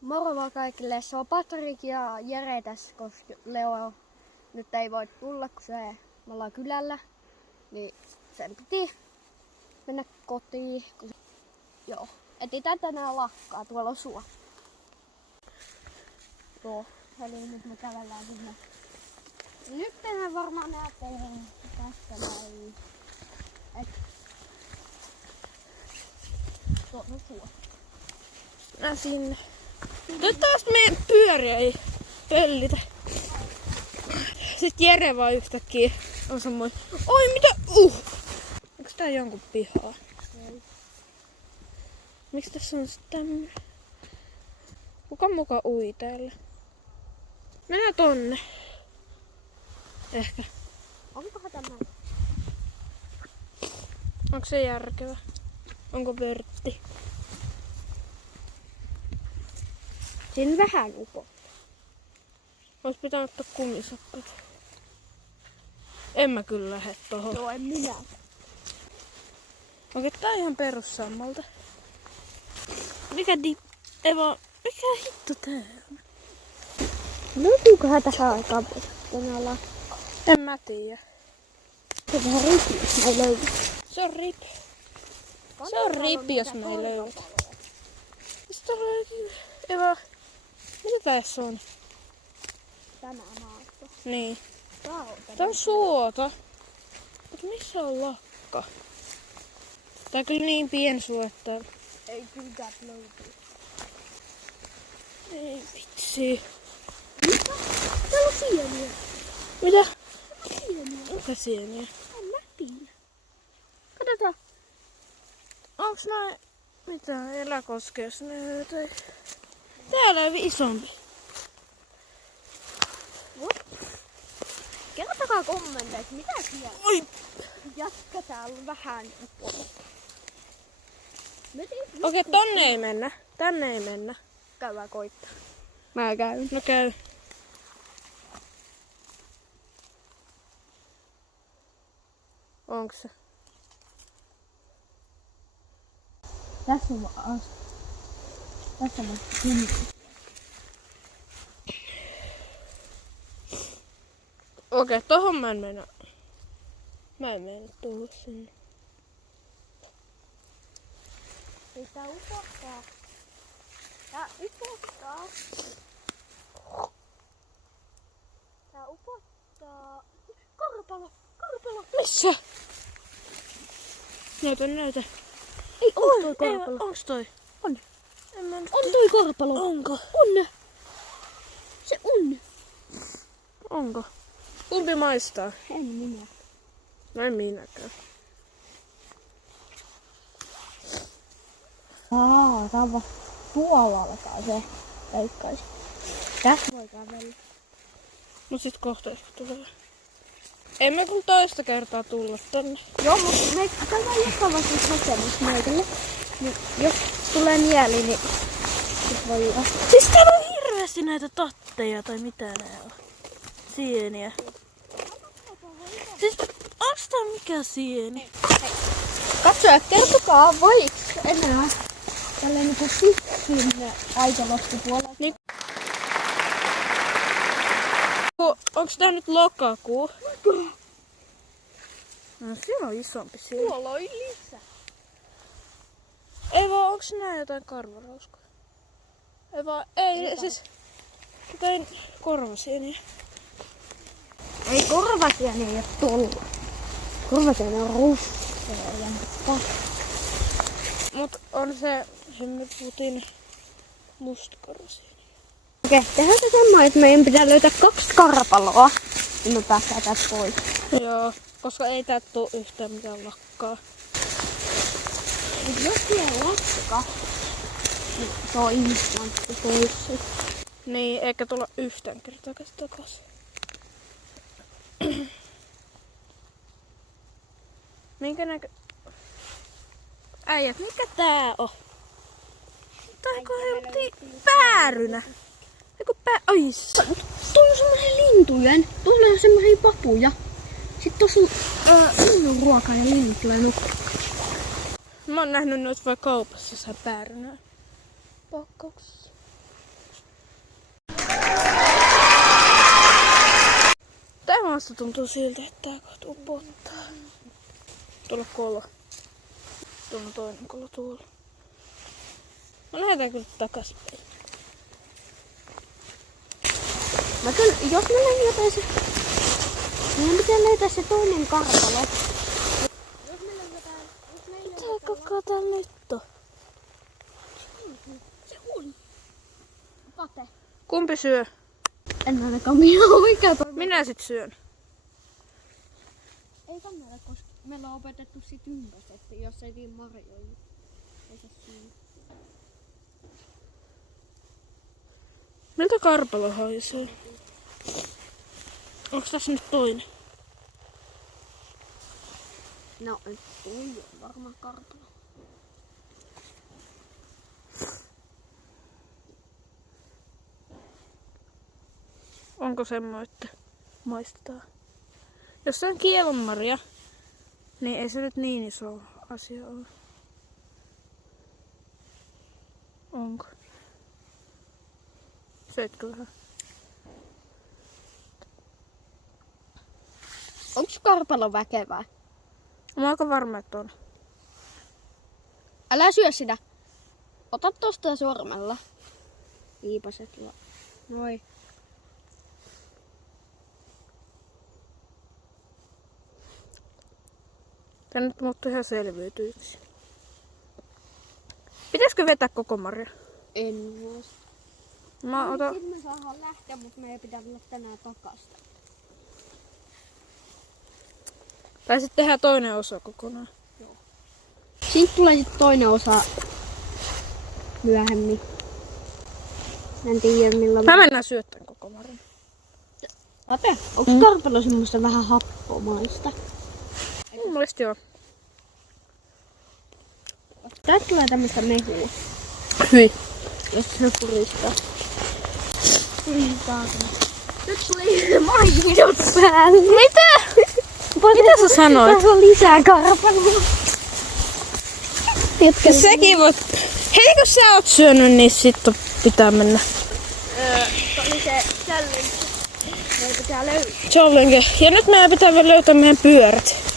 Moro vaan kaikille, se on Patrik ja Jere tässä, koska Leo nyt ei voi tulla, kun me ollaan kylällä. Niin sen piti mennä kotiin. Joo, etsitään tänään lakkaa, tuolla on suo. Joo, eli nyt me kävellään sinne. Nyt tehdään varmaan näette tässä näin. Tuolla on suo. Nää sinne. Toivottavasti meidän pyöriä ei pöllitä. Sitten Jere vaan yhtäkkiä on semmoinen. Oi mitä? Onks tää jonkun pihaa? Ei. Miksi tässä on tämmönen? Kuka muka ui täällä? Mennään tonne. Ehkä. Onkohan tämä? Onko se järkevä? Onko vörtti? Siinä vähän upo. Ois pitänyt ottaa kumisakka. En mä kyllä lähde tohon. Joo, en minä. Okei, tää on ihan perussammalta. Mikä hitto tää on? Löytyyköhän tässä aikaa tänään lakkaa? En mä tiedä. Se on vähän ripi, jos me ei löydy. Se on rip. Se on rip, jos me ei löydy. Mistä Eva? Mitä tässä on? Tämä maasta. Niin. Tää Tää on suota. Mut missä on lakka? Tää on kyllä niin pien suo, että... Ei kyllä täältä löytyy. Ei vitsi. Mitä? Täällä on sieniä. Mitä? Sieniä. Mitä sieniä? En mä tiedä. Katsotaan. Onks nää... Mitä? Eläkoskeus tai... Täällä on isompi. Kertokaa kommenteissa, mitä siellä? Oi! Jatka täällä vähän upo. Okei, tonne ei mennä. Tänne ei mennä. Käydään koittaa. Mä käyn. No käy. Onks se? Tässä on vaan tässä on kymmenen. Okei, tohon mä en mennä. Mä en mennä tulla sinne. Sitä upottaa. Tää upottaa. Tää upottaa. Korpalo! Korpalo! Missä? Näytä. Ei oo toi korpalo. Onks toi? On. En mä nyt... On toi korpalo. Onko? On. Se on. Onko? Kumpi maistaa? En minä. No en minäkään. Tää on vasta tuolla alkaa se leikkaisi. Tässä voi kävellä. Mut sit kohta ehkä tulee. Emme kun toista kertaa tulla tänne. Joo, mutta me käydään jakavasti hakemus meille. Niin jos tulee mieli, niin sit voi olla. Siis täällä on hirveästi näitä tatteja tai mitä nää on. Sieniä. Siis onks tää mikä sieni? Katsojat, kertokaa, voiko enää tälleen niinku syksyn aito loppupuolella? Niin. Onks tää nyt lokakuu? No siellä on isompi sieni. Tuolla on lisää. Ei vaan, onks nää jotain karvarauskoja? Ei vaan, ei siis jotain korvasieniä. Ei korvasieni ei oo tuolla. Korvasieni on ruskeja. Mut on se me puhuttiin mustakorvasieni. Okei, tehdään se semmoinen, että meidän pitää löytää 2 karpaloa. Niin me päästään tästä pois. Joo, koska ei täältä tuu yhtään mitään lakkaa. Mut jos siellä on lakka, niin se on instantti pois. Niin, eikä tulla yhtään kertaa takas. Minkä näkö... Äijät, mikä tää on? Taiko helvetti päärynä? Eiku Ai, Tuolla on semmoinen lintujen. Tuolla on semmoisia papuja. Sitten tuossa on linnun ruokaa ja linnut tulee nukkumaan. mä oon nähnyt noita vai kaupassa jossain päärynää pakkauksessa. Musta tuntuu siltä, että tää kohta upottaa. Tuolla kolo. Tuolla on toinen kolo tuolla. No lähdetään kyllä takaspäin. Mä kyllä, jos me löydetään se... Meidän pitää löytää se toinen karpalo. Jos me löydetään... Mitä kakaa täällä nyt on? Se on. Pate. Kumpi syö? En ainakaan minä oikein. Minä sit syön. Ei kannata, koska meillä on opetettu sit ympäs, että jos ei tii marjoja, ei se syy. Miltä karpalo haisee? Onks tässä nyt toinen? No, toi on varmaan karpalo. Onko semmoinen, että maistetaan? Jos se on kielonmarja, niin ei se nyt niin iso asia ole. Onko? Söitkö vähän? Onks karpalo väkevää? Mä oon aika varma, että on. Älä syö sitä. Ota tosta sormella. Viipaset ja... Noi. Tää nyt muuttui ihan selviytyiksi. Pitäisikö vetää koko marja? En vois. Mä otan... Sitten me saadaan lähteä, mutta meidän pitää mennä tänään takaisin. Tai sitten tehdään toinen osa kokonaan. Siitä tulee sitten toinen osa myöhemmin. Mä en tiedä milloin. Mä mennään syöttämään koko marjan. Ate, onks karpalo semmoista vähän happomaista? Mun mielestä joo. Tästä tulee tämmöstä mehua, Hyi. jos se puristaa. Nyt tuli maidot päälle. Mitä? Mitä sä sanoit? Tässä on lisää karpaloa. Säkin voit... Hei kun sä oot syönyt, niin sit pitää mennä. Se oli se challenge. Meidän pitää löytää. Challenge. Ja nyt meidän pitää vielä löytää meidän pyörät.